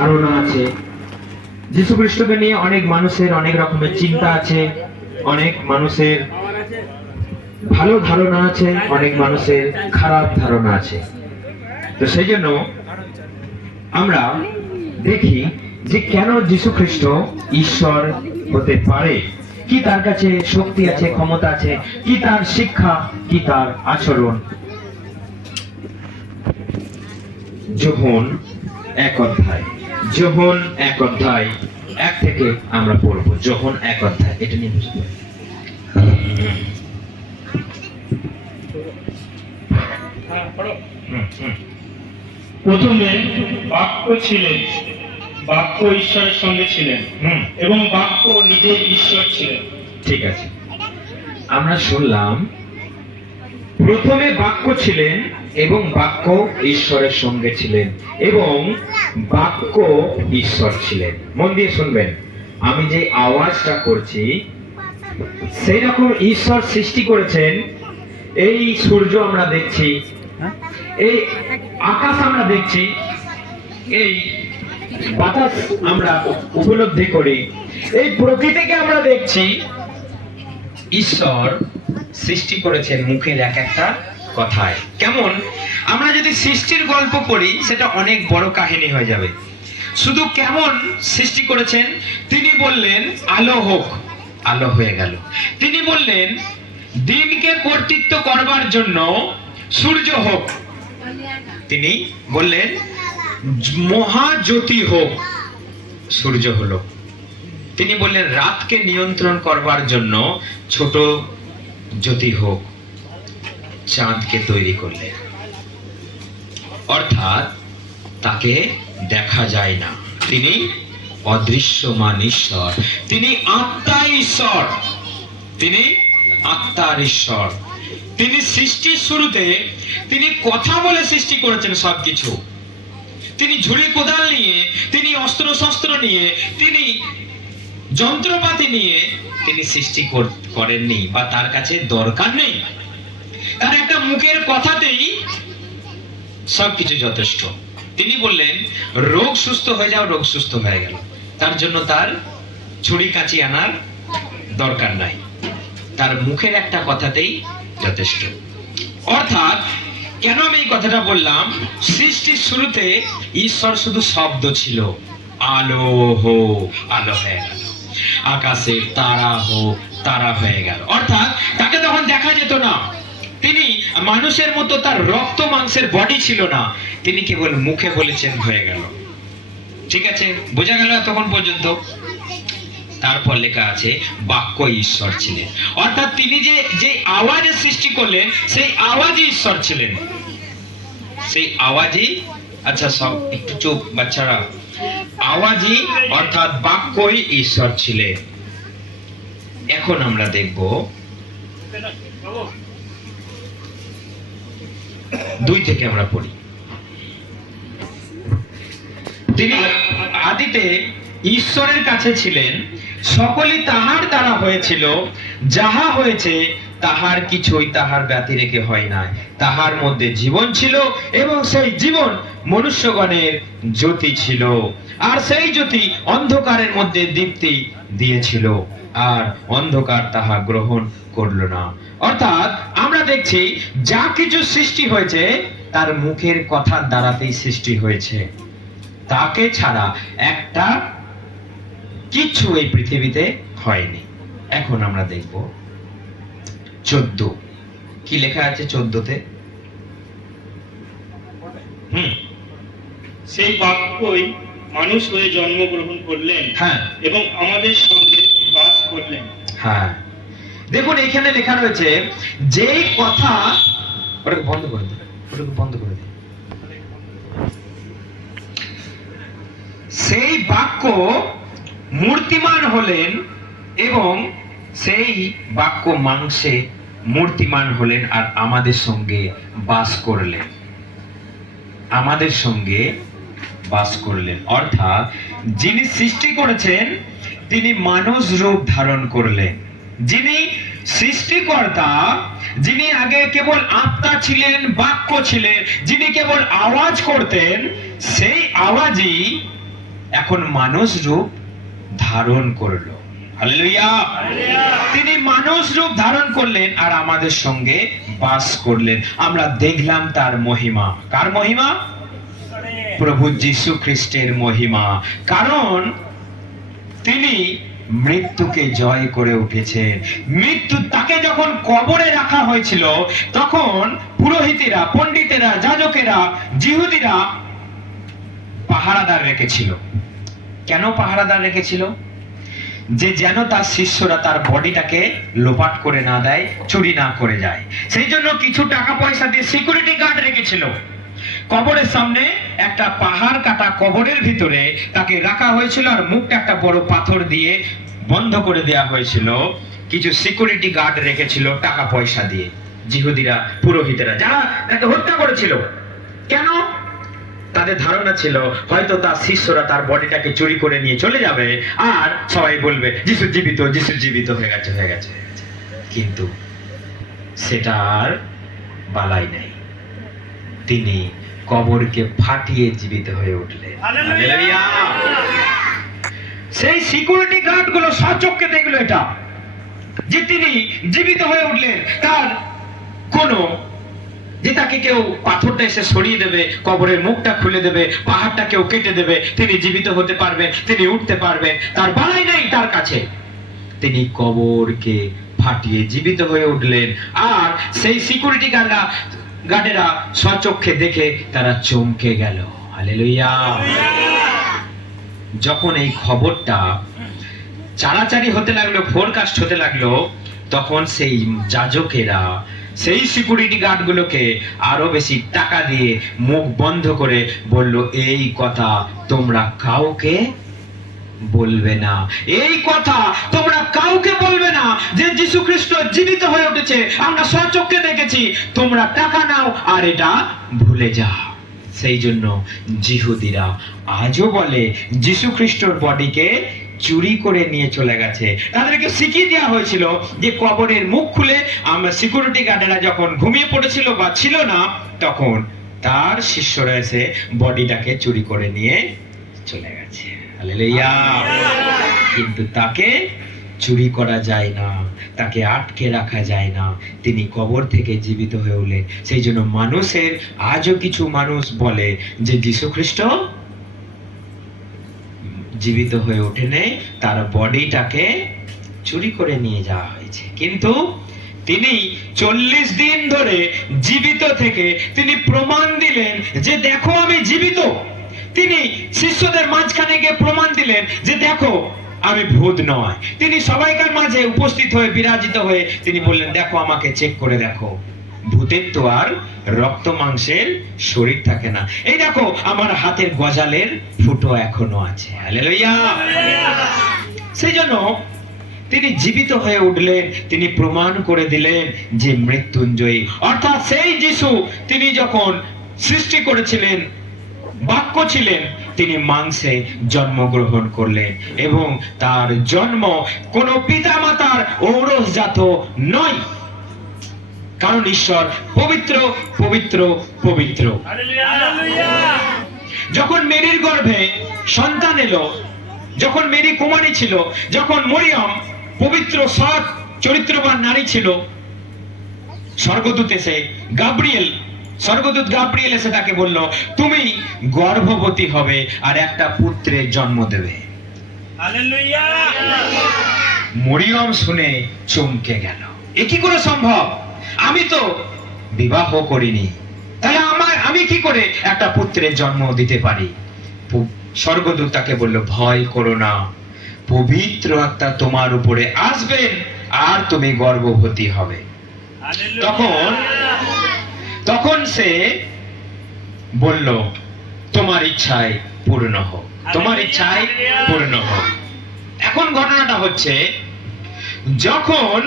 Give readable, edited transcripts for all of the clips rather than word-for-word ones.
ধারণা আছে, যীশু খ্রিস্টকে নিয়ে অনেক মানুষের অনেক রকমের চিন্তা আছে, অনেক মানুষের ভালো ধারণা আছে, অনেক মানুষের খারাপ ধারণা আছে। তো সেই জন্য আমরা দেখি যে কেন যীশু খ্রিস্ট ঈশ্বর হতে পারে, কি তার কাছে শক্তি আছে, ক্ষমতা আছে, কি তার শিক্ষা, কি তার আচরণ। যোহন 1 অধ্যায়, যোহন 1 অধ্যায় 1 থেকে আমরা পড়বো। যোহন 1 অধ্যায়, এটা নিয়ে বুঝতে পারি। প্রথমে বাক্য ছিলেন, বাক্য ঈশ্বরের সঙ্গে ছিলেন এবং বাক্য নিজে ঈশ্বর ছিলেন। ঠিক আছে, আমরা শুনলাম প্রথমে বাক্য ছিলেন এবং বাক্য ঈশ্বরের সঙ্গে ছিলেন এবং বাক্য ঈশ্বর ছিলেন। মন দিয়ে শুনবেন, আমি যে আওয়াজটা করছি সেই রকম ঈশ্বর সৃষ্টি করেছেন। এই সূর্য আমরা দেখছি, এই আকাশ আমরা দেখছি, এই বাতাস আমরা উপলব্ধি করি, এই প্রকৃতিকে আমরা দেখছি। ঈশ্বর সৃষ্টি করেছেন মুখের এক একটা কথায়। কেমন, আমরা যদি সৃষ্টির গল্প পড়ি সেটা অনেক বড় কাহিনী হয়ে যাবে। শুধু কেমন সৃষ্টি করেছেন, তিনি বললেন আলো হোক, আলো হয়ে গেল। তিনি বললেন দিনকে কর্তৃত্ব করবার জন্য সূর্য হোক, তিনি বললেন মহাজ্যোতি হোক, সূর্য হলো। তিনি বললেন রাতকে নিয়ন্ত্রণ করবার জন্য ছোট জ্যোতি হোক, চাঁদকে তৈরি করলেন। অর্থাৎ তাকে দেখা যায় না, তিনি অদৃশ্যমান ঈশ্বর, তিনি আত্মা ঈশ্বর, তিনি আত্মার ঈশ্বর। তিনি সৃষ্টির শুরুতে তিনি কথা বলে সৃষ্টি করেছেন সবকিছু। তিনি ঝুড়ি কোদাল নিয়ে, তিনি অস্ত্র শস্ত্র নিয়ে, তিনি যন্ত্রপাতি নিয়ে তিনি সৃষ্টি করেননি, বা তার কাছে দরকার নেই। তার একটা মুখের কথাতেই সবকিছু যথেষ্ট। তিনি বললেন রোগ সুস্থ হয়ে যাও, রোগ সুস্থ হয়ে গেল। তার জন্য তার ছুরি কাঁচি আনার দরকার নাই, তার মুখের একটা কথাতেই যথেষ্ট। অর্থাৎ কেন আমি এই কথাটা বললাম, সৃষ্টির শুরুতে ঈশ্বর শুধু শব্দ ছিল, আলো হো, আলো হয়ে গেল। আকাশে তারা হো, তারা হয়ে গেল। অর্থাৎ তাকে তখন দেখা যেত না, তিনি মানুষের মতো তার রক্ত মাংসের বডি ছিল না, তিনি কেবল মুখে বলেছেন হয়ে গেল। ঠিক আছে, বোঝা গেল তখন পর্যন্ত? তারপর লেখা আছে বাক্য ঈশ্বর ছিলেন। অর্থাৎ তিনি যে আওয়াজের সৃষ্টি করলেন সেই আওয়াজই ঈশ্বর ছিলেন, সেই আওয়াজই। আচ্ছা সব একটু চুপ বাচ্চারা, আওয়াজই অর্থাৎ বাক্যই ঈশ্বর ছিলেন। এখন আমরা দেখব 2 থেকে আমরা পড়ি। তিনি আদিতে ঈশ্বরের কাছে ছিলেন, সকলই তাহার দ্বারা হয়েছিল, যাহা হয়েছে তাহার কিছুই তাহার ব্যতি রেখে হয় নাই। তাহার মধ্যে জীবন ছিল এবং সেই জীবন মনুষ্যগণের জ্যোতি ছিল, আর সেই জ্যোতি অন্ধকারের মধ্যে দীপ্তি দিয়েছিল, আর অন্ধকার তাহা গ্রহণ করল না। অর্থাৎ আমরা দেখছি যা কিছু সৃষ্টি হয়েছে তার মুখের কথার দ্বারাতেই সৃষ্টি হয়েছে, তাকে ছাড়া একটা কিছু এই পৃথিবীতে হয়নি। এখন আমরা দেখব 14, কি লেখা আছে 14-তে? সেই বাক্যই মানুষ হয়ে জন্মগ্রহণ করলেন, হ্যাঁ, এবং আমাদের সঙ্গে বাস করলেন। হ্যাঁ, দেখুন এখানে লেখা রয়েছে যেই কথা, ওটাকে বন্ধ করে দিন, ওটাকে বন্ধ করে দিন। সেই বাক্য মূর্তিমান হলেন এবং সেই বাক্য মাংসে মূর্তিমান হলেন আর আমাদের সঙ্গে বাস করলেন, আমাদের সঙ্গে বাস করলেন। অর্থাৎ যিনি সৃষ্টি করেছেন তিনি মানুষ রূপ ধারণ করলেন। যিনি সৃষ্টিকর্তা, যিনি আগে কেবল আত্মা ছিলেন, বাক্য ছিলেন, যিনি কেবল আওয়াজ করতেন, সেই আওয়াজই এখন মানুষ রূপ ধারণ করলো। হালেলুয়া। তিনি মানুষ রূপ ধারণ করলেন আর আমাদের সঙ্গে বাস করলেন। আমরা দেখলাম তার মহিমা। কার মহিমা? প্রভু যীশু খ্রিস্টের মহিমা। কারণ তিনি মৃত্যুকে জয় করে উঠেছেন। মৃত্যু তাকে যখন কবরে রাখা হয়েছিল তখন পুরোহিতেরা, পণ্ডিতেরা, যাজকেরা, জিহুদিরা পাহারাদার রেখেছিল। কেন পাহারাদার রেখেছিল? যে যেন তার শিষ্যরা তার বডিটাকে লোপাট করে না দেয়, চুরি না করে যায়। সেই জন্য কিছু টাকা পয়সা দিয়ে সিকিউরিটি গার্ড রেখেছিল। কবরের সামনে একটা পাহাড় কাটা কবরের ভিতরে তাকে রাখা হয়েছিল আর মুখটা একটা বড় পাথর দিয়ে বন্ধ করে দেওয়া হয়েছিল। কিছু সিকিউরিটি গার্ড রেখেছিল টাকা পয়সা দিয়ে, জিহুদিরা, পুরোহিতেরা, যারা তাকে হত্যা করেছিল। কেন? তাদের ধারণা ছিল হয়তো তার শিষ্যরা তার বডিটাকে চুরি করে নিয়ে চলে যাবে আর সবাই বলবে যিশু জীবিত, যিশু জীবিত হয়ে গেছে, হয়ে গেছে। কিন্তু সেটা আর বালাই নাই। তিনি কবরকে ফাটিয়ে জীবিত হয়ে উঠলেন। হালেলুয়া। সেই সিকিউরিটি গার্ড গুলো সচক্ষে দেখলো এটা, যে তিনি জীবিত হয়ে উঠলেন। তার কোন যে তাকে কেউ পাথরটা এসে সরিয়ে দেবে, কবরের মুখটা খুলে দেবে, পাহাড়টা কেউ কেটে দেবে, তিনি জীবিত হতে পারবেন, তিনি উঠতে পারবেন, তার বালাই নেই তার কাছে। তিনি কবরকে ফাটিয়ে জীবিত হয়ে উঠলেন। আর সেই সিকিউরিটি গার্ডেরা সচক্ষে দেখে তারা চমকে গেল। হালেলুয়া। যখন এই খবরটা চাড়াচাড়ি হতে লাগলো, ফোরকাস্ট হতে লাগলো, তখন সেই যাজকেরা সেই সিকিউরিটি গার্ড গুলোকে আরো বেশি টাকা দিয়ে মুখ বন্ধ করে বলল, এই কথা তোমরা কাউকে বলবে না, এই কথা তোমরা কাউকে বলবে না যে যীশু খ্রিস্ট জীবিত হয়ে উঠেছে, আমরা সচক্ষে দেখেছি। তোমরা টাকা নাও আর এটা ভুলে যাও। সেই জন্য জিহুদিরা আজও বলে যীশু খ্রিস্টর বডিকে চুরি করে নিয়ে চলে গেছে। তাদেরকে শিখিয়ে দেওয়া হয়েছিল যে কবরের মুখ খুলে আমরা সিকিউরিটি গার্ডেরা যখন ঘুমিয়ে পড়েছিল বা ছিল না, তখন তার শিষ্যরা এসে বডিটাকে চুরি করে নিয়ে চলে গেছে। হালেলুয়া। কিন্তু তাকে চুরি করা যায় না, তাকে আটকে রাখা যায় না। তিনি কবর থেকে জীবিত হয়ে উঠলেন। সেই জন্য মানুষের আজও কিছু মানুষ বলে যে যীশু খ্রিস্ট জীবিত হয়ে ওঠেনি, তার বডিটাকে চুরি করে নিয়ে যাওয়া হয়েছে। কিন্তু তিনি 40 দিন ধরে জীবিত থেকে তিনি প্রমাণ দিলেন যে দেখো আমি জীবিত। তিনি শিষ্যদের মাঝখানে গিয়ে প্রমাণ দিলেন যে দেখো আমি ভূত নয়। তিনি সবাইকার মাঝে উপস্থিত হয়ে বিরাজিত হয়ে তিনি বললেন, দেখো আমাকে চেক করে দেখো, ভূতের তো আর রক্ত মাংসের শরীর থাকে না। এই দেখো আমার হাতের গজালের ফুটো এখনো আছে। হালেলুয়া। সেই জন্য তিনি জীবিত হয়ে উঠলেন। তিনি প্রমাণ করে দিলেন যে মৃত্যুঞ্জয়ী, অর্থাৎ সেই যিশু তিনি যখন সৃষ্টি করেছিলেন, বাক্য ছিলেন, তিনি মাংসে জন্মগ্রহণ করলেন এবং তার জন্ম কোন পিতা মাতার ঔরসজাত নয়। কারণ ঈশ্বর পবিত্র, পবিত্র, পবিত্র। যখন মেরির গর্ভে সন্তান এলো, যখন মেরি কুমারী ছিল, যখন মরিয়ম পবিত্র, সৎ, চরিত্রবান নারী ছিল, স্বর্গদূত এসে স্বর্গদূত গাব্রিয়েল এসে তাকে বলল, তুমি গর্ভবতী হবে আর একটা পুত্রের জন্ম দেবে। হালেলুয়া। মরিয়ম শুনে চমকে গেল, এ কি করে সম্ভব? আমি তো বিবাহ করিনি, তাহলে আমি কি করে একটা পুত্রের জন্ম দিতে পারি? স্বর্গদূত তাকে বলল, ভয় করো না, পবিত্র আত্মা তোমার উপরে আসবেন আর তুমি গর্ভবতী হবে। তখন সে বলল, তোমার ইচ্ছায় পূর্ণ হোক, তোমার ইচ্ছায় পূর্ণ হোক। এখন ঘটনাটা হচ্ছে, যখন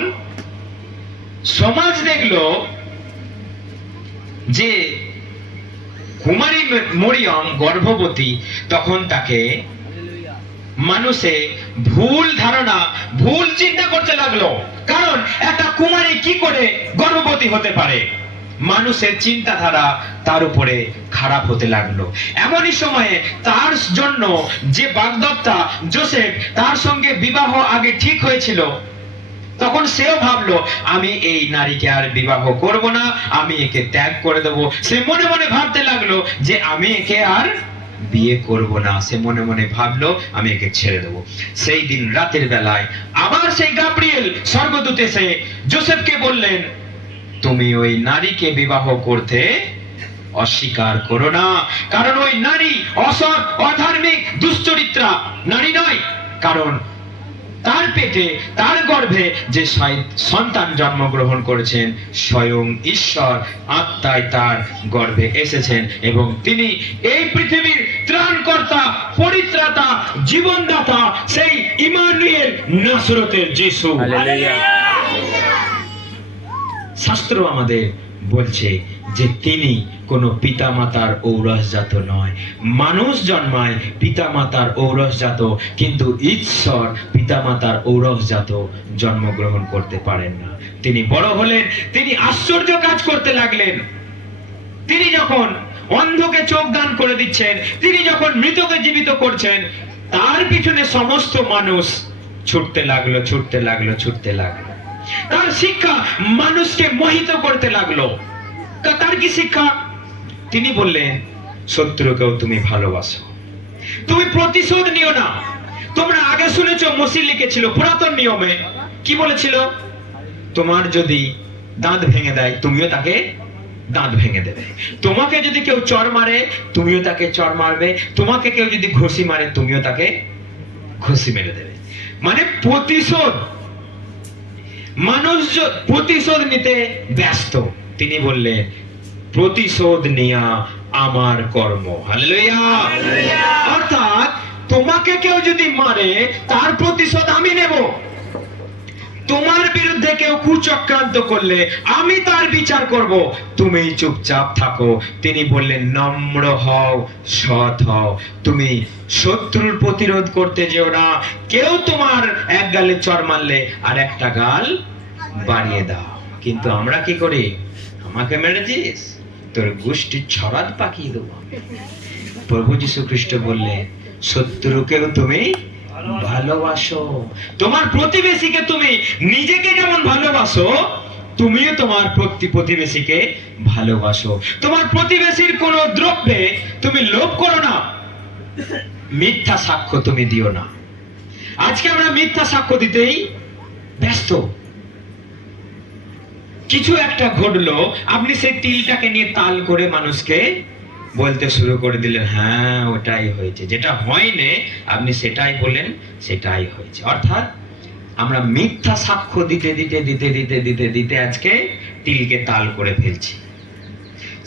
সমাজ দেখলো যে কুমারী মরিয়ম গর্ভবতী, তখন তাকে মানুষে ভুল ধারণা, ভুল চিন্তা করতে লাগলো। কারণ একটা কুমারী কি করে গর্ভবতী হতে পারে? মানুষের চিন্তাধারা তার উপরে খারাপ হতে লাগলো। এমনই সময়ে তার জন্য যে বাগদত্তা যোসেফ, তার সঙ্গে বিবাহ আগে ঠিক হয়েছিল, তখন সেও ভাবলো আমি এই নারীকে আর বিবাহ করব না, আমি একে ত্যাগ করে দেব। সে মনে মনে ভাবতে লাগলো যে আমি একে আর বিয়ে করব না। সে মনে মনে ভাবলো আমি একে ছেড়ে দেব। সেই দিন রাতের বেলায় আবার সেই গাব্রিয়েল স্বর্গদূত এসে যোসেফকে বললেন, তুমি ওই নারীকে বিবাহ করতে অস্বীকার করো না, কারণ ওই নারী অসৎ, অধার্মিক, দুশ্চরিত্রা নারী নয়। কারণ তার পেটে, তার গর্ভে যে সন্তান জন্মগ্রহণ করেছেন, স্বয়ং ঈশ্বর আত্মায় তার গর্ভে এসেছেন এবং তিনি এই পৃথিবীর ত্রাণকর্তা, পরিত্রাতা, জীবনদাতা, সেই ইমানুয়েল, নাসরতের যিশু। শাস্ত্র আমাদের বলছে যে তিনি কোনো পিতামাতার ঔরসজাত নয়। মানুষ জন্মায় পিতামাতার ঔরসজাত, কিন্তু ঈশ্বর পিতামাতার ঔরসজাত জন্মগ্রহণ করতে পারেন না। তিনি বড় হলেন, তিনি আশ্চর্য কাজ করতে লাগলেন। তিনি যখন অন্ধকে চোখ দান করে দিচ্ছেন, তিনি যখন মৃতকে জীবিত করছেন, তার পিছনে সমস্ত মানুষ ছুটতে লাগলো, ছুটতে লাগলো, ছুটতে লাগলো। তার শিক্ষা মানুষকে মোহিত করতে লাগলো। তার কি শিক্ষা? তিনি বললেন, শত্রুকেও তুমি ভালোবাসো, তুমি প্রতিশোধ নিও না। তোমরা আগে শুনেছো, মসি লিখেছিল পুরাতন নিয়মে, কি বলেছিল? তোমার যদি দাঁত ভেঙে দেয়, তুমিও তাকে দাঁত ভেঙে দেবে। তোমাকে যদি কেউ চড় মারে, তুমিও তাকে চড় মারবে। তোমাকে কেউ যদি ঘুষি মারে, তুমিও তাকে ঘুষি মেরে দেবে। মানে প্রতিশোধ। মানুষ প্রতিশোধ নিতে ব্যস্ত। তিনি বললেন, প্রতিশোধ নেয়া আমার কর্ম। হালেলুয়া। অর্থাৎ তোমাকে কেউ যদি মারে, তার প্রতিশোধ আমি নেব। তোমার বিরুদ্ধে কেউ কুচক্রান্ত করলে আমি তার বিচার করব। তুমি চুপচাপ থাকো। তিনি বললেন, নম্র হও, সৎ হও। তুমি শত্রুর প্রতিরোধ করতে যেও না। কেউ তোমার এক গালে চড় মারলে আর একটা গাল বাড়িয়ে দাও। কিন্তু আমরা কি করি? আমাকে মেরেছিস, তোর গোষ্ঠীর ছড়াত পাকিয়ে দেবো। প্রভু যীশু খ্রিস্ট বললেন, শত্রুকেও তুমি ভালোবাসো। তোমার প্রতিবেশীকে তুমি নিজেকে যেমন ভালোবাসো, তুমিও তোমার প্রতিবেশীকে ভালোবাসো। তোমার প্রতিবেশীর কোন দ্রব্যে তুমি লোভ করো না। মিথ্যা সাক্ষ্য তুমি দিও না। আজকে আমরা মিথ্যা সাক্ষ্য দিতেই ব্যস্ত। কিছু একটা ঘটলো, আপনি সেই তিলটাকে নিয়ে তাল করে মানুষকে বলতে শুরু করে দিলেন, হ্যাঁ ওটাই হয়েছে। যেটা হয়নি আপনি সেটাই বলেন, সেটাই হয়েছে। অর্থাৎ আমরা মিথ্যা সাক্ষ্য দিতে দিতে দিতে দিতে দিতে দিতে আজকে তিলকে তাল করে ফেলছি।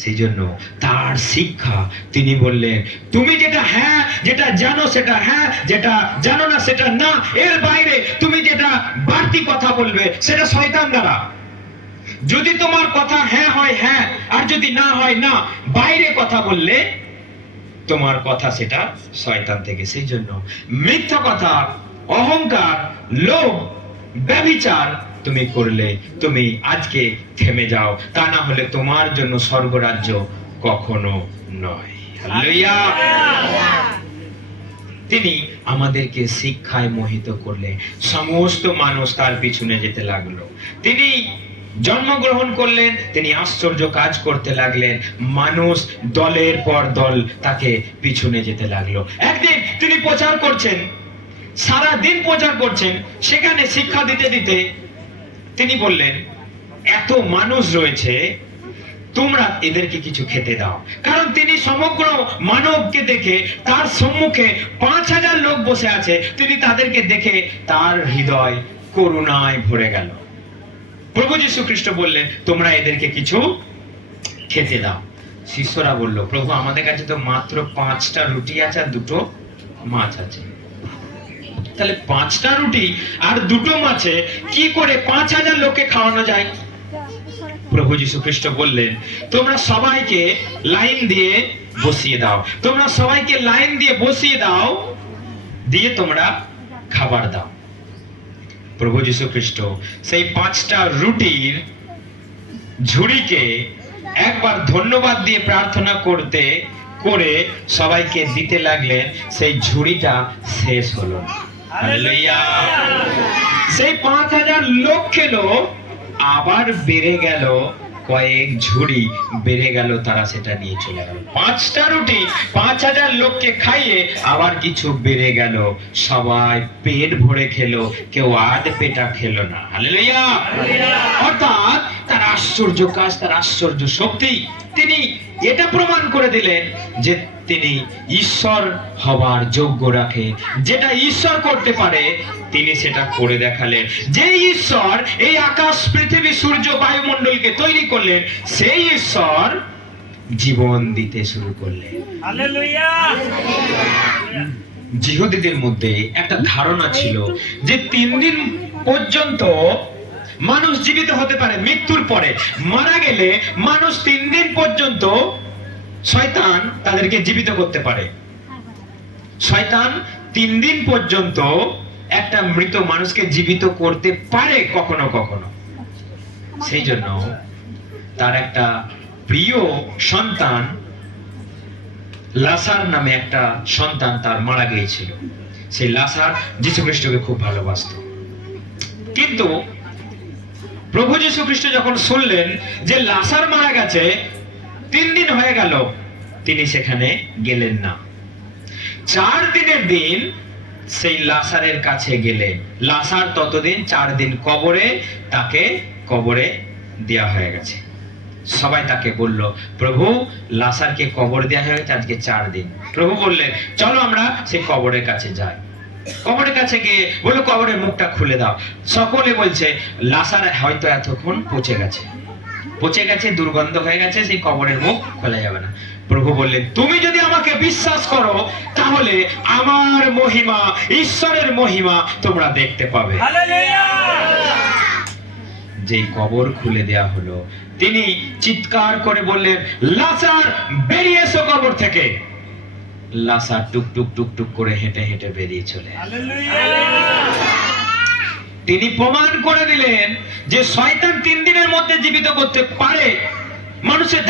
সেই জন্য তার শিক্ষা, তিনি বললেন, তুমি যেটা হ্যাঁ, যেটা জানো সেটা হ্যাঁ, যেটা জানো না সেটা না। এর বাইরে তুমি যেটা বাড়তি কথা বলবে, সেটা শয়তান দ্বারা। যদি তোমার কথা হ্যাঁ হয় হ্যাঁ, আর যদি না হয় না, বাইরে কথা বললে তোমার কথা সেটা শয়তান থেকে। সেই জন্য মিথ্যা কথা, অহংকার, লোভ, ব্যভিচার তুমি করলে তুমি আজকে থেমে যাও। তা না হলে তোমার জন্য স্বর্গরাজ্য কখনো নয়। হালেলুয়া। তিনি আমাদেরকে শিক্ষায় মোহিত করলে সমস্ত মানুষ তার পিছনে যেতে লাগলো। তিনি জন্মগ্রহণ করলেন, তিনি আশ্চর্য কাজ করতে লাগলেন। মানুষ দলের পর দল তাকে পিছনে যেতে লাগলো। একদিন তিনি প্রচার করছেন, সারা দিন প্রচার করছেন। সেখানে শিক্ষা দিতে দিতে তিনি বললেন, এত মানুষ রয়েছে, তোমরা এদেরকে কিছু খেতে দাও। কারণ তিনি সমগ্র মানবকে দেখে, তার সম্মুখে 5000 লোক বসে আছে, তিনি তাদেরকে দেখে তার হৃদয় করুণায় ভরে গেল। প্রভু যীশু খ্রিস্ট বললেন, তোমরা এদেরকে কিছু খেতে দাও। শিষ্যরা বলল, প্রভু আমাদের কাছে তো মাত্র 5টা রুটি আছে আর 2টো মাছ আছে। তাহলে 5টা রুটি আর 2টো মাছে কি করে 5000 লোককে খাওয়ানো যায়? প্রভু যীশু খ্রিস্ট বললেন, তোমরা সবাইকে লাইন দিয়ে বসিয়ে দাও। তোমরা সবাইকে লাইন দিয়ে বসিয়ে দাও, দিয়ে তোমরা খাবার দাও। প্রভু যীশু খ্রিস্ট সেই 5টা রুটির ঝুড়িকে একবার ধন্যবাদ দিয়ে প্রার্থনা করতে করে সবাইকে দিতে লাগলেন, সেই ঝুড়িটা শেষ হলো না। হালেলুয়া। সেই 5,000 লোক খেলো, আবার বেড়ে গেল, কয়েক ঝুড়ি বেড়ে গেল, তারা সেটা নিয়ে চলে গেল। 5টা রুটি 5,000 লোককে খাইয়ে আবার কিছু বেড়ে গেল, সবাই পেট ভরে খেলো, কেউ আধ পেটা খেলো না। হালেলুয়া। অর্থাৎ তার আশ্চর্য কাজ, তার আশ্চর্য শক্তি, তিনি এটা প্রমাণ করে দিলেন যে তিনি ঈশ্বর হবার যোগ্য রাখে। যেটা ঈশ্বর করতে পারে তিনি সেটা করে দেখালেন। যে ঈশ্বর এই আকাশ, পৃথিবী, সূর্য, বায়ুমণ্ডলকে তৈরি করলেন, সেই ঈশ্বর জীবন দিতে শুরু করলেন। হালেলুয়া। জিহুদীদের মধ্যে একটা ধারণা ছিল যে 3 দিন পর্যন্ত মানুষ জীবিত হতে পারে, মৃত্যুর পরে মারা গেলে মানুষ 3 দিন পর্যন্ত শয়তান তাদেরকে জীবিত করতে পারে। শয়তান 3 দিন পর্যন্ত একটা মৃত মানুষকে জীবিত করতে পারে কখনো কখনো। সেই জন্য তার একটা প্রিয় সন্তান লাসার নামে একটা সন্তান তার মারা গিয়েছিল। সেই লাসার যীশু খ্রিস্টকে খুব ভালোবাসত, কিন্তু প্রভু যীশু খ্রিস্ট যখন শুনলেন যে লাসার মারা গেছে, 3 দিন হয়ে গেল, তিনি সেখানে গেলেন না। 4 দিনের দিন সেই লাসারের কাছে গেলেন। লাসার ততদিন 4 দিন কবরে, তাকে কবরে দেওয়া হয়ে গেছে। সবাই তাকে বলল, প্রভু লাসারকে কবর দেওয়া হয়ে গেছে আজকে 4 দিন। প্রভু বললেন, চলো আমরা সেই কবরের কাছে যাই। কবরের কাছে গিয়ে বললো, কবরের মুখটা খুলে দাও। সকলে বলছে লাসার হয়তো এতক্ষণ পচে গেছে, দুর্গন্ধ হয়ে গেছে, সেই কবরের মুখ খোলা যাবে না। প্রভু বললেন, তুমি যদি আমাকে বিশ্বাস করো তাহলে আমার মহিমা, ঈশ্বরের মহিমা তোমরা দেখতে পাবে। যেই কবর খুলে দেয়া হলো, তিনি চিৎকার করে বললেন, লাসার বেরিয়ে এসো কবর থেকে। লাসার টুক টুক টুক টুক করে হেঁটে হেঁটে বেরিয়ে চলে। তিনি প্রমাণ করে দিলেন যে শয়তান 3 দিনের মধ্যে জীবিত করতে পারে। মানুষের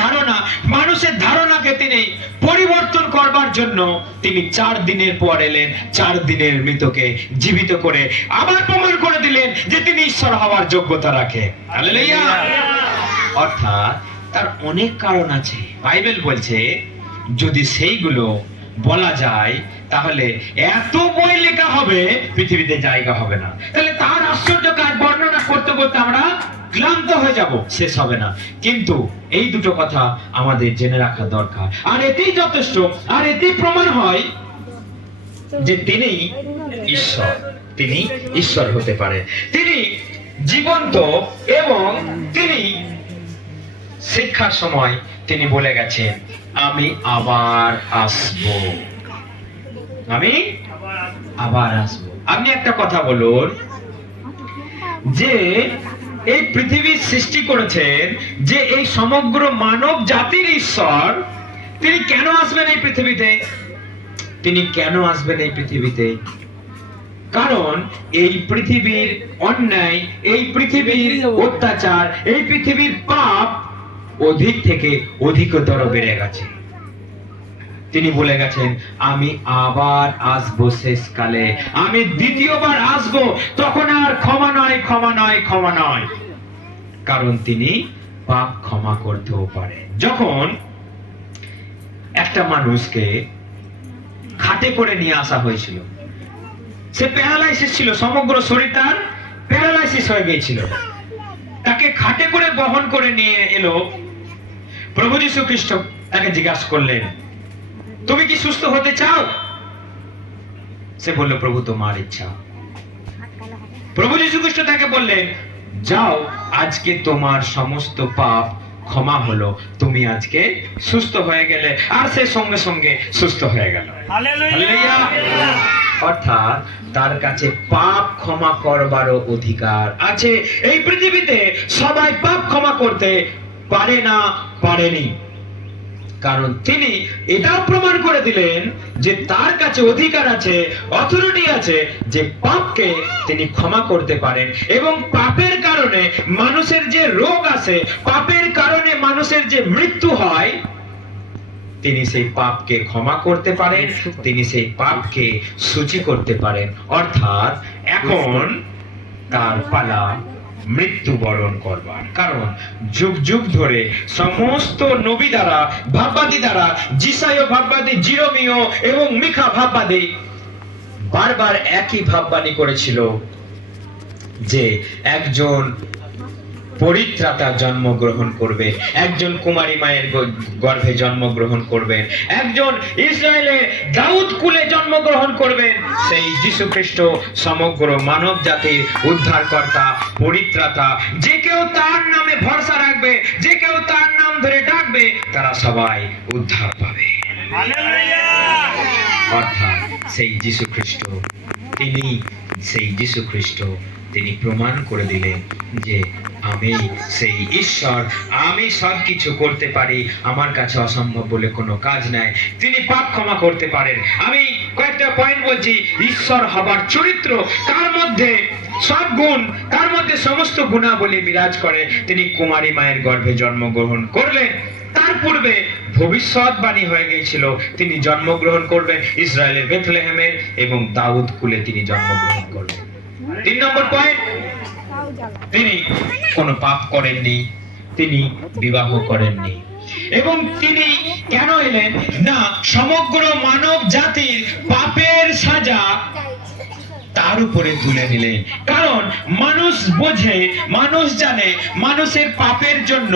ধারণাকে তিনি পরিবর্তন করবার জন্য তিনি 4 দিনের পর এলেন, 4 দিনের মৃতকে জীবিত করে আবার প্রমাণ করে দিলেন যে তিনি ঈশ্বর হওয়ার যোগ্যতা রাখে। হালেলুয়া। অর্থাৎ তার অনেক কারণ আছে। বাইবেল বলছে যদি সেইগুলো বলা যায় তাহলে এত বই লেখা হবে, পৃথিবীতে জায়গা হবে না। তাহলে তার আশ্চর্য কাজ বর্ণনা করতে করতে আমরা ক্লান্ত হয়ে যাব, শেষ হবে না। কিন্তু এই দুটো কথা আমাদের জেনে রাখা দরকার, আর এতেই যথেষ্ট। আর এতেই প্রমাণ হয় যে তিনি ঈশ্বর, তিনি ঈশ্বর হতে পারে, তিনি জীবন্ত, এবং তিনি শিক্ষার সময় তিনি বলে গেছেন, আমি আবার আসবো, আমি আবার আসবো। আপনি একটা কথা বলুন, যে এই পৃথিবীর সৃষ্টি করেছেন, যে এই সমগ্র মানব জাতির ঈশ্বর, তিনি কেন আসবেন এই পৃথিবীতে? তিনি কেন আসবেন এই পৃথিবীতে? কারণ এই পৃথিবীর অন্যায়, এই পৃথিবীর অত্যাচার, এই পৃথিবীর পাপ অধিক থেকে অধিকতর বেড়ে গেছে। তিনি বলে গেছেন, আমি আবার আসবো শেষকালে, আমি দ্বিতীয়বার আসবো, তখন আর ক্ষমা নয়, ক্ষমা নয়, ক্ষমা নয়। কারণ তিনি পাপ ক্ষমা করতেও পারে। যখন একটা মানুষকে খাটে করে নিয়ে আসা হয়েছিল, সে প্যারালাইসিস ছিল, সমগ্র শরীর তার প্যারালাইসিস হয়ে গিয়েছিল, তাকে খাটে করে বহন করে নিয়ে এলো। প্রভু যীশু খ্রিস্ট তাকে জিজ্ঞাসা করলেন, তুমি কি সুস্থ হতে চাও? সে বলল, প্রভু তোমার ইচ্ছা। প্রভু যীশু খ্রিস্ট তাকে বললেন, যাও, আজকে তোমার সমস্ত পাপ ক্ষমা হলো, তুমি আজকে সুস্থ হয়ে গেলে। আর সে সঙ্গে সঙ্গে সুস্থ হয়ে গেল। হালেলুয়া। অর্থাৎ তার কাছে পাপ ক্ষমা করবারও অধিকার আছে। এই পৃথিবীতে সবাই পাপ ক্ষমা করতে পারে না, পারেনি। কারণ তিনি এটাও প্রমাণ করে দিলেন যে তার কাছে অধিকার আছে, অথরিটি আছে, যে পাপকে তিনি ক্ষমা করতে পারেন। এবং পাপের কারণে মানুষের যে রোগ আছে, পাপের কারণে মানুষের যে মৃত্যু হয়, তিনি সেই পাপকে ক্ষমা করতে পারেন, তিনি সেই পাপকে সূচি করতে পারেন। অর্থাৎ এখন তার পালা মৃত্যুবরণ করবার। কারণ যুগ যুগ ধরে সমস্ত নবী দ্বারা, ভাববাদী দ্বারা, যিশায় ভাববাদী, জিরোমিও এবং মিখা ভাববাদী বারবার একই ভাববাণী করেছিল যে একজন পরিত্রাতা জন্মগ্রহণ করবে, একজন কুমারী মায়ের গর্ভে জন্মগ্রহণ করবেন, একজন ইসরায়েলে দাউদ কুলে জন্মগ্রহণ করবেন, সেই যীশু খ্রিস্ট সমগ্র মানব জাতির উদ্ধারকর্তা, পরিত্রাতা। যে কেউ তার নামে ভরসা রাখবে, যে কেউ তার নাম ধরে ডাকবে, তারা সবাই উদ্ধার পাবে। অর্থাৎ সেই যীশু খ্রিস্ট, তিনি প্রমাণ করে দিলেন যে আমি সেই ঈশ্বর, আমি সবকিছু করতে পারি, আমার কাছে অসম্ভব বলে কোনো কাজ নাই। তিনি পাপ ক্ষমা করতে পারেন। আমি কয়েকটা পয়েন্ট বলছি। ঈশ্বর হবার চরিত্র কার মধ্যে, সব গুণ তার মধ্যে, সমস্ত গুণাবলী বিরাজ করে। তিনি কুমারী মায়ের গর্ভে জন্মগ্রহণ করলেন। তার পূর্বে ভবিষ্যৎবাণী হয়ে গিয়েছিল তিনি জন্মগ্রহণ করবেন ইসরায়েলের বেথলেহেমে এবং দাউদ কুলে তিনি জন্মগ্রহণ করবেন। 3 নম্বর পয়েন্ট, তিনি কোনো পাপ করেননি, তিনি বিবাহ করেননি। এবং তিনি কেন এলেন? না, সমগ্র মানব জাতির পাপের সাজা তার উপরে তুলে নিলেন। কারণ মানুষ বোঝে, মানুষ জানে, মানুষের পাপের জন্য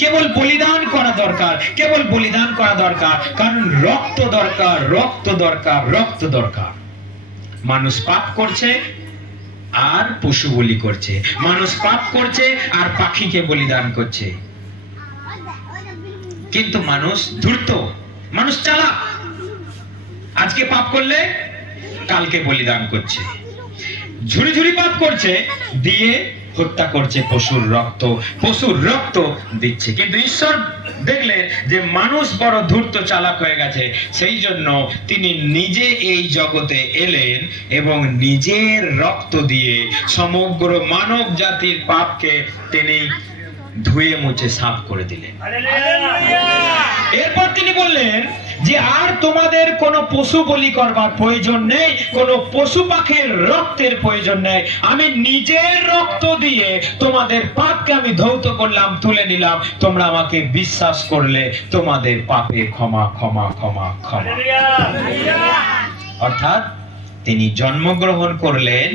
কেবল বলিদান করা দরকার, কেবল বলিদান করা দরকার। কারণ রক্ত দরকার, রক্ত দরকার, রক্ত দরকার। মানুষ পাপ করছে আর পশু বলি করছে, মানুষ পাপ করছে আর পাখিকে বলিদান করছে। কিন্তু মানুষ ধূর্ত, মানুষ চালাক। আজকে পাপ করলে কালকে বলিদান করছে, ঝুড়ি ঝুড়ি পাপ করছে, দিয়ে হত্যা করছে, পশুর রক্ত দিচ্ছে। কিন্তু ঈশ্বর দেখলেন যে মানুষ বড় ধূর্ত, চালাক হয়ে গেছে, সেই জন্য তিনি নিজে এই জগতে এলেন এবং নিজের রক্ত দিয়ে সমগ্র মানব জাতির পাপকে তিনি ধুয়ে মুছে সাফ করে দিলেন। এরপর তিনি বললেন যে আর তোমাদের কোনো পশু বলি করবার প্রয়োজন নেই, কোনো পশু পাখির রক্তের প্রয়োজন নেই। আমি নিজের রক্ত দিয়ে তোমাদের পাপকে আমি ধৌত করলাম, তুলে নিলাম। তোমরা আমাকে বিশ্বাস করলে তোমাদের পাপে ক্ষমা, ক্ষমা, ক্ষমা, ক্ষমা। অর্থাৎ তিনি জন্মগ্রহণ করলেন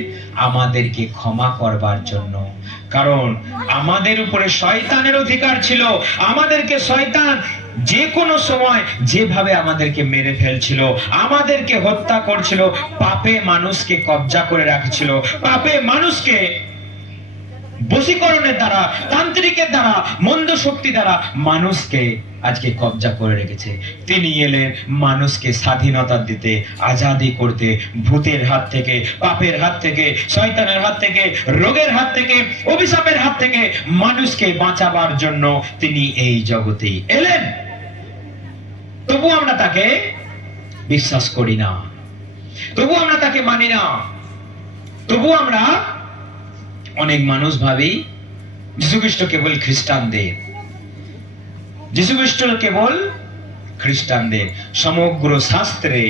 আমাদেরকে ক্ষমা করবার জন্য। কারণ আমাদের উপরে শয়তানের অধিকার ছিল। আমাদেরকে শয়তান যে কোনো সময় যেভাবে আমাদেরকে মেরে ফেলছিল, আমাদেরকে হত্যা করছিল, পাপে মানুষকে কব্জা করে রাখছিল, পাপে মানুষকে বশীকরণের দ্বারা, তান্ত্রিকের দ্বারা, মন্দ শক্তি দ্বারা মানুষকে আজকে কব্জা করে রেখেছে। তিনি এলেন মানুষকে স্বাধীনতা দিতে, আজাদি করতে, ভূতের হাত থেকে, পাপের হাত থেকে, শয়তানের হাত থেকে, রোগের হাত থেকে, অভিশাপের হাত থেকে মানুষকে বাঁচাবার জন্য তিনি এই জগতে এলেন। তবু আমরা তাকে বিশ্বাস করি না, তবু আমরা তাকে মানি না, তবু আমরা অনেক মানুষ ভাবি যীশুখ্রিস্ট কেবল খ্রিস্টানদের, যীশুখ্রিস্ট কেবল খ্রিস্টানদের। সমগ্র শাস্ত্রে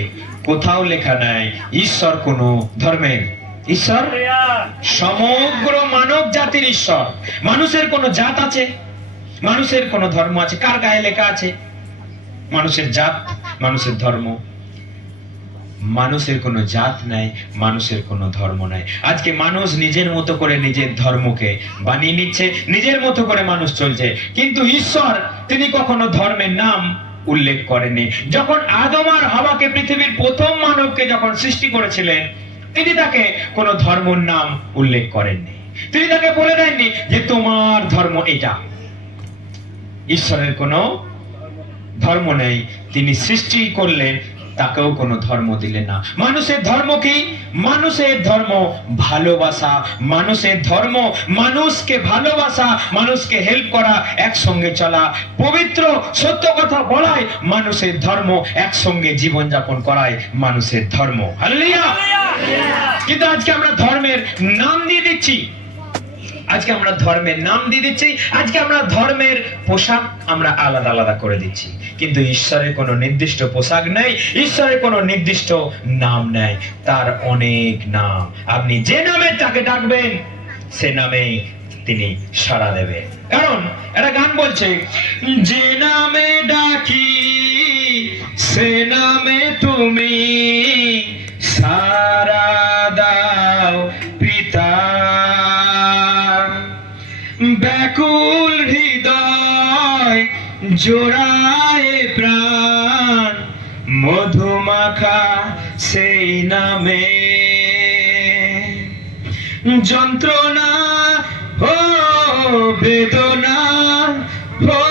কোথাও লেখা নাই ঈশ্বর কোন ধর্মের। ঈশ্বর সমগ্র মানব জাতির ঈশ্বর। মানুষের কোন জাত আছে? মানুষের কোন ধর্ম আছে? কার গায়ে লেখা আছে মানুষের জাত, মানুষের ধর্ম? মানুষের কোনো জাত নাই, মানুষের কোনো ধর্ম নাই। আজকে মানুষ নিজের মতো করে নিজের ধর্মকে বানিয়ে নিচ্ছে, নিজের মতো করে মানুষ চলছে। কিন্তু ঈশ্বর তিনি কখনো ধর্মের নাম উল্লেখ করেননি। যখন আদম আর হাওয়াকে, পৃথিবীর প্রথম মানবকে যখন সৃষ্টি করেছিলেন, তিনি তাকে কোনো ধর্মের নাম উল্লেখ করেননি। তিনি তাকে বলে দেননি যে তোমার ধর্ম এটা। ঈশ্বরের কোনো ধর্ম নেই। তিনি সৃষ্টি করলেন, তাকেও কোনো ধর্ম দিলেন না। মানুষের ধর্ম কি? মানুষের ধর্ম ভালোবাসা, মানুষের ধর্ম মানুষকে ভালোবাসা, মানুষকে হেল্প করা, একসঙ্গে চলা, পবিত্র সত্য কথা বলাই মানুষের ধর্ম, একসঙ্গে জীবনযাপন করাই মানুষের ধর্ম। হালেলুয়া। কিন্তু আজকে আমরা ধর্মের নাম দিয়ে দিচ্ছি, আজকে আমরা ধর্মের নাম দিয়ে দিচ্ছি, আজকে আমরা ধর্মের পোশাক আমরা আলাদা আলাদা করে দিচ্ছি, কিন্তু ঈশ্বরের কোনো নির্দিষ্ট পোশাক নেই, ঈশ্বরের কোনো নির্দিষ্ট নাম নেই, তার অনেক নাম। আপনি যে নামে তাকে ডাকবেন সে নামেই তিনি সাড়া দেবে। কারণ একটা গান বলছে, যে নামে ডাকি সে নামে তুমি সাড়া দাও পিতা, ব্যাকুল হৃদয় জোড়ায় প্রাণ মধুমাখা সেই নামে, যন্ত্রণা ও বেদনা ও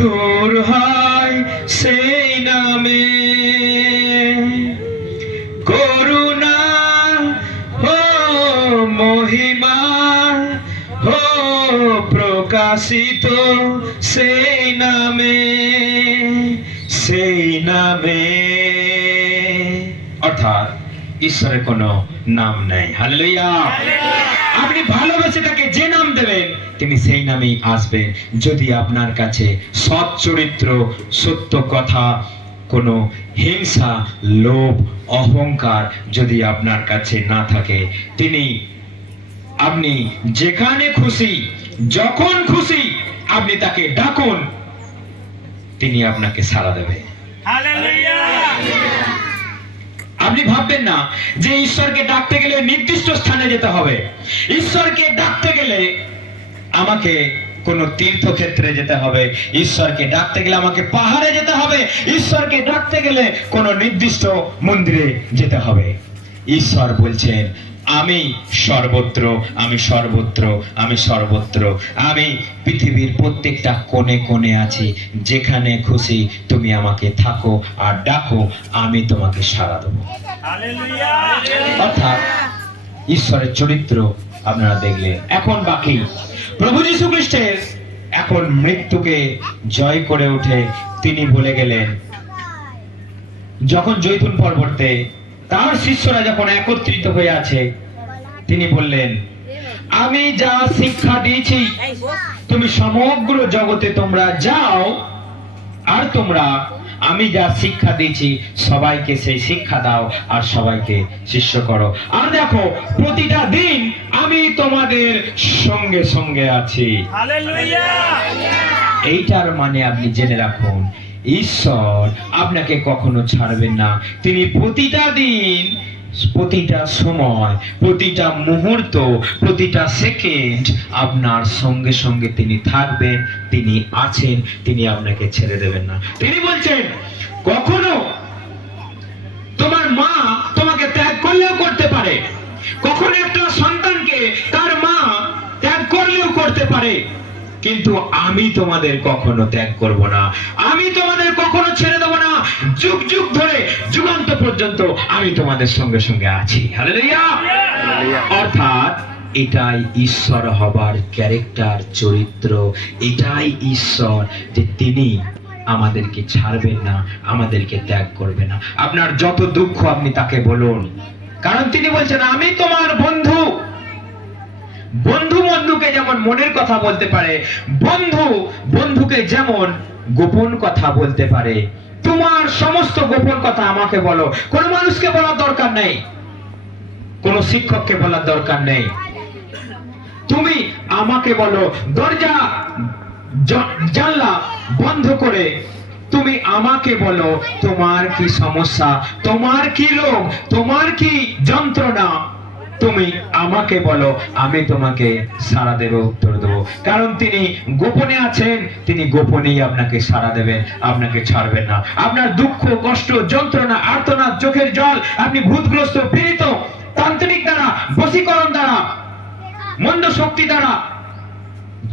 দূর হয় সেই নামে, করুণা ও মহিমা ও প্রকাশিত সেই নামে, সেই নামে। অর্থাৎ ঈশ্বরের কোনো নাম নাই। হালেলুয়া। আপনি ভালোবেসে তাকে যে নাম দেবেন তিনি সেই নামেই আসবেন। যদি আপনার কাছে সৎ চরিত্র, সত্য কথা, কোনো হিংসা, লোভ, অহংকার যদি আপনার কাছে না থাকে, তিনি আপনি যেখানে খুশি যখন খুশি আপনি তাকে ডাকুন, তিনি আপনাকে সাড়া দেবে। আপনি ভাববেন না যে ঈশ্বরকে ডাকতে গেলে নির্দিষ্ট স্থানে যেতে হবে। ঈশ্বরকে ডাকতে গেলে আমাকে কোন তীর্থক্ষেত্রে যেতে হবে, ঈশ্বরকে ডাকতে গেলে আমাকে পাহাড়ে যেতে হবে, ঈশ্বরকে ডাকতে গেলে কোন নির্দিষ্ট মন্দিরে যেতে হবে। ঈশ্বর বলছেন, আমি সর্বত্র, আমি সর্বত্র, আমি সর্বত্র, আমি পৃথিবীর প্রত্যেকটা কোণে কোণে আছি, যেখানে খুশি তুমি আমাকে থাকো আর ডাকো, আমি তোমাকে সাড়া দেবো। অর্থাৎ ঈশ্বরের চরিত্র আপনারা দেখলেন। এখন বাকি প্রভু যীশু খ্রিস্টের এখন মৃত্যুকে জয় করে উঠে তিনি বলে গেলেন, যখন জৈতুন পর্বতে তার শিষ্যরা যখন একত্রিত হয়ে আছে, তিনি বললেন, আমি যা শিক্ষা দিয়েছি তুমি সমগ্র জগতে তোমরা যাও, আর তোমরা আমি যা শিক্ষা দিয়েছি সবাইকে সেই শিক্ষা দাও আর সবাইকে শিষ্য করো। আর দেখো প্রতিটা দিন আমি তোমাদের সঙ্গে সঙ্গে আছি। এইটার মানে আপনি জেনে রাখুন, ঈশ্বর আপনাকে কখনো ছাড়বেন না। তিনি প্রতিটা দিন, প্রতিটা সময়, প্রতিটা মুহূর্ত, প্রতিটা সেকেন্ড আপনার সঙ্গে সঙ্গে তিনি থাকবেন, তিনি আছেন, তিনি আপনাকে ছেড়ে দেবেন না। তিনি বলছেন, কখনো তোমার মা তোমাকে ত্যাগ করলেও করতে পারে, কখনো একটা সন্তানকে তার মা ত্যাগ করলেও করতে পারে, কিন্তু আমি তোমাদের কখনো ত্যাগ করব না, আমি তোমাদের কখনো ছেড়ে দেব না, যুগ যুগ ধরে যুগান্ত পর্যন্ত আমি তোমাদের সঙ্গে সঙ্গে আছি। হালেলুয়া। অর্থাৎ এটাই ঈশ্বর হবার ক্যারেক্টার, চরিত্র, এটাই ঈশ্বর, যে তিনি আমাদেরকে ছাড়বেন না, আমাদেরকে ত্যাগ করবে না। আপনার যত দুঃখ আপনি তাকে বলুন, কারণ তিনি বলছেন, আমি তোমার বন্ধু। বন্ধু বন্ধুকে যেমন মনের কথা বলতে পারে, বন্ধু বন্ধুকে যেমন গোপন কথা বলতে পারে, তোমার সমস্ত গোপন কথা আমাকে বলো। কোন মানুষকে বলার দরকার নেই, কোন শিক্ষককে বলার দরকার নেই, তুমি আমাকে বলো। দরজা জানলা বন্ধ করে তুমি আমাকে বলো, তোমার কি সমস্যা, তোমার কি রোগ, তোমার কি যন্ত্রণা, তুমি আমাকে বলো, আমি তোমাকে সাড়া দেব, উত্তর দেবো। কারণ তিনি গোপনে আছেন, তিনি গোপনেই আপনাকে সাড়া দেবেন, আপনাকে ছাড়বেন না। আপনার দুঃখ, কষ্ট, যন্ত্রণা, আর্তনাদ, চোখের জল, আপনি ভূতগ্রস্ত, পীড়িত, তান্ত্রিক দ্বারা, বশীকরণ দ্বারা, মন্দ শক্তি দ্বারা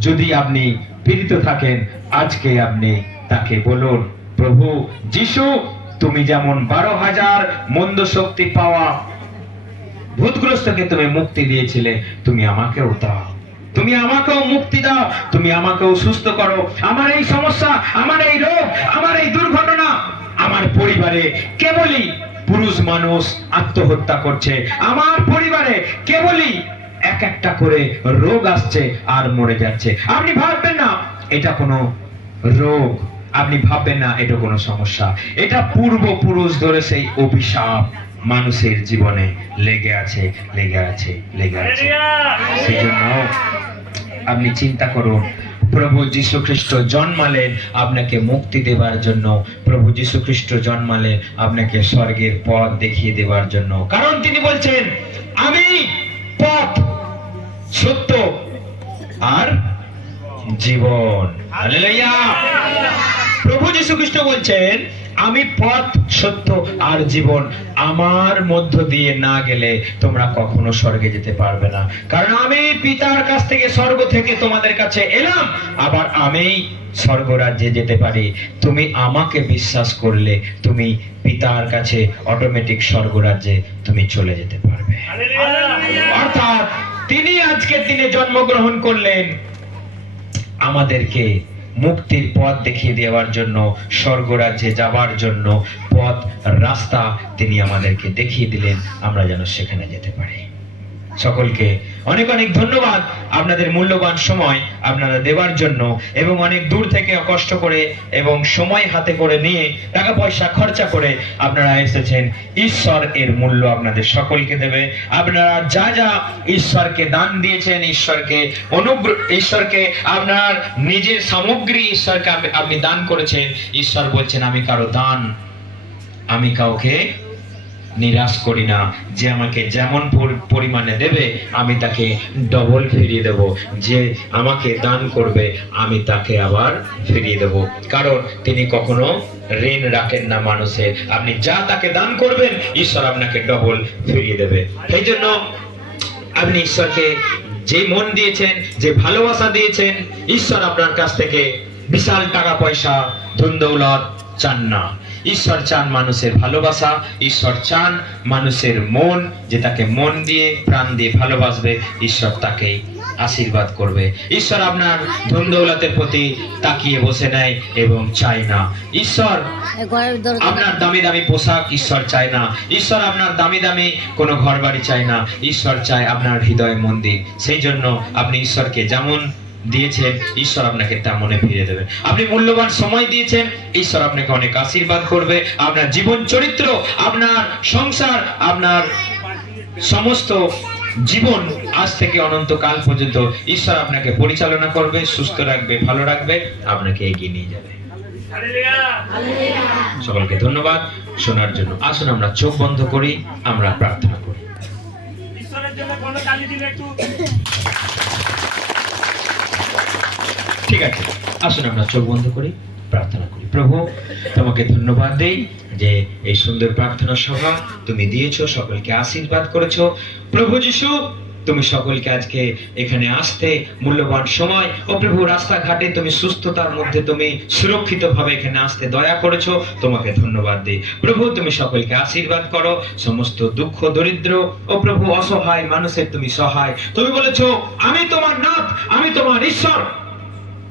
যদি আপনি পীড়িত থাকেন, আজকে আপনি তাকে বলুন, প্রভু যিশু তুমি যেমন 12,000 মন্দ শক্তি পাওয়া ভূতগ্রস্তকে তুমি মুক্তি দিয়েছিলে, তুমি আমাকেও দাও, তুমি আমাকেও মুক্তি দাও, তুমি আমাকেও সুস্থ করো। আমার এই সমস্যা, আমার এই রোগ, আমার এই দুর্ঘটনা, আমার পরিবারে কেবলই পুরুষ মানুষ আত্মহত্যা করছে, আমার পরিবারে কেবলই এক একটা করে রোগ আসছে আর মরে যাচ্ছে। আপনি ভাববেন না এটা কোনো রোগ, আপনি ভাববেন না এটা কোনো সমস্যা, এটা পূর্বপুরুষ ধরে সেই অভিশাপ মানুষের জীবনে লেগে আছে, লেগে আছে, লেগে আছে। সেই জন্য আপনি চিন্তা করুন, প্রভু যীশু খ্রিস্ট জন্মালেন আপনাকে মুক্তি দেবার জন্য, প্রভু যীশু খ্রিস্ট জন্মালেন আপনাকে স্বর্গের পথ দেখিয়ে দেবার জন্য। কারণ তিনি বলছেন আমি পথ, সত্য আর জীবন। হালেলুয়া। প্রভু যীশু খ্রিস্ট বলছেন আমি পথ, সত্য আর জীবন, আমার মধ্য দিয়ে না গেলে তোমরা কখনো স্বর্গে যেতে পারবে না। কারণ আমি পিতার কাছ থেকে, স্বর্গ থেকে তোমাদের কাছে এলাম, আবার আমি স্বর্গরাজ্যে যেতে পারি। তুমি আমাকে বিশ্বাস করলে তুমি পিতার কাছে অটোমেটিক স্বর্গরাজ্যে তুমি চলে যেতে পারবে। অর্থাৎ তিনি আজকের দিনে জন্মগ্রহণ করলেন আমাদেরকে মুক্তির পথ দেখিয়ে দেওয়ার জন্য, স্বর্গরাজ্যে যাবার জন্য পথ, রাস্তা তিনি আমাদেরকে দেখিয়ে দিলেন, আমরা যেন সেখানে যেতে পারি। সকলকে অনেক অনেক ধন্যবাদ আপনাদের মূল্যবান সময় আপনারা দেওয়ার জন্য, এবং অনেক দূর থেকে কষ্ট করে এবং সময় হাতে করে নিয়ে টাকা পয়সা খরচা করে আপনারা এসেছেন। ঈশ্বর এর মূল্য আপনাদের সকলকে দেবে। আপনারা যা যা ঈশ্বরকে দান দিয়েছেন, ঈশ্বরকে আপনার নিজের সামগ্রী ঈশ্বরকে আপনি দান করেছেন, ঈশ্বর বলছেন আমি কারো দান, আমি কাউকে নিরাশ করি না। যে আমাকে যেমন পরিমাণে দেবে আমি তাকে ডবল ফিরিয়ে দেব, যে আমাকে দান করবে আমি তাকে আবার ফিরিয়ে দেব। কারণ তিনি কখনো ঋণ রাখেন না মানুষের। আপনি যা তাকে দান করবেন ঈশ্বর আপনাকে ডবল ফিরিয়ে দেবে। সেই জন্য আপনি ঈশ্বরকে যে মন দিয়েছেন, যে ভালোবাসা দিয়েছেন, ঈশ্বর আপনার কাছ থেকে বিশাল টাকা পয়সা, ধন দৌলত চান না। ঈশ্বর চান মানুষের ভালোবাসা, ঈশ্বর চান মানুষের মন, যে তাকে মন দিয়ে প্রাণ দিয়ে ভালোবাসবে, ঈশ্বর তাকেই আশীর্বাদ করবে। ঈশ্বর আপনার ধন দৌলতের প্রতি তাকিয়ে বসে নেয় এবং চায় না। ঈশ্বর আপনার দামি দামি পোশাক ঈশ্বর চায় না, ঈশ্বর আপনার দামি দামি কোনো ঘর বাড়ি চায় না, ঈশ্বর চায় আপনার হৃদয় মন্দির। সেই জন্য আপনি ঈশ্বরকে যেমন দিয়েছেন ঈশ্বর আপনাকে তেমনে ফিরে দেবে। আপনি মূল্যবান সময় দিয়েছেন, ঈশ্বর আপনাকে অনেক আশীর্বাদ করবে। আপনার জীবন চরিত্র, আপনার সংসার, আপনার সমস্ত জীবন আজ থেকে অনন্তকাল পর্যন্ত ঈশ্বর আপনাকে পরিচালনা করবে, সুস্থ রাখবে, ভালো রাখবে, আপনাকে এগিয়ে নিয়ে যাবে। সকলকে ধন্যবাদ শোনার জন্য। আসুন আমরা চোখ বন্ধ করি, আমরা প্রার্থনা করি। ঈশ্বরের জন্য কোনো কালি দিলে একটু ঠিক আছে, আসুন আমরা চোখ বন্ধ করি, প্রার্থনা করি। প্রভু তোমাকে ধন্যবাদ দেই যে এই সুন্দর প্রার্থনা সভা তুমি দিয়েছো, সকলকে আশীর্বাদ করেছো। প্রভু যিশু তুমি সকলকে আজকে এখানে আসতে মূল্যবান সময়, ও প্রভু রাস্তাঘাটে তুমি সুস্থতার মধ্যে তুমি সুরক্ষিতভাবে এখানে আসতে দয়া করেছো, তোমাকে ধন্যবাদ দিই। প্রভু তুমি সকলকে আশীর্বাদ করো, সমস্ত দুঃখ দরিদ্র ও প্রভু অসহায় মানুষের তুমি সহায়। তুমি বলেছো আমি তোমার নাথ, আমি তোমার ঈশ্বর,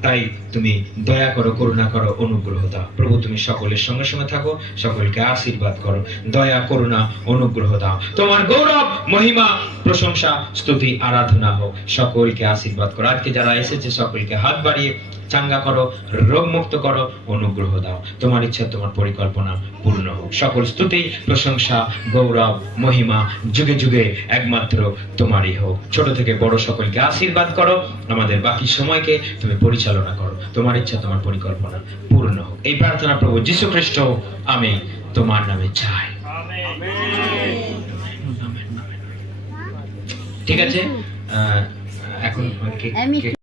তাই তুমি দয়া করো, করুণা করো, অনুগ্রহ দাও। প্রভু তুমি সকলের সঙ্গে সঙ্গে থাকো, সকলকে আশীর্বাদ করো, দয়া করুণা অনুগ্রহ দাও। তোমার গৌরব মহিমা প্রশংসা স্তুতি আরাধনা হোক, সকলকে আশীর্বাদ করো। আজকে যারা এসেছে সকলকে হাত বাড়িয়ে চাঙ্গা করো, রোগ মুক্ত করো, অনুগ্রহ দাও। তোমার ইচ্ছা তোমার পরিকল্পনা পূর্ণ হোক। সকল স্তুতি প্রশংসা গৌরব মহিমা যুগে যুগে একমাত্র তোমারই হোক। ছোট থেকে বড় সকলকে আশীর্বাদ করো, আমাদের বাকি সময়কে তুমি পরিচালনা করো। তোমার ইচ্ছা তোমার পরিকল্পনা পূর্ণ হোক। এই প্রার্থনা প্রভু যীশু খ্রিস্ট আমি তোমার নামে চাই। ঠিক আছে, এখন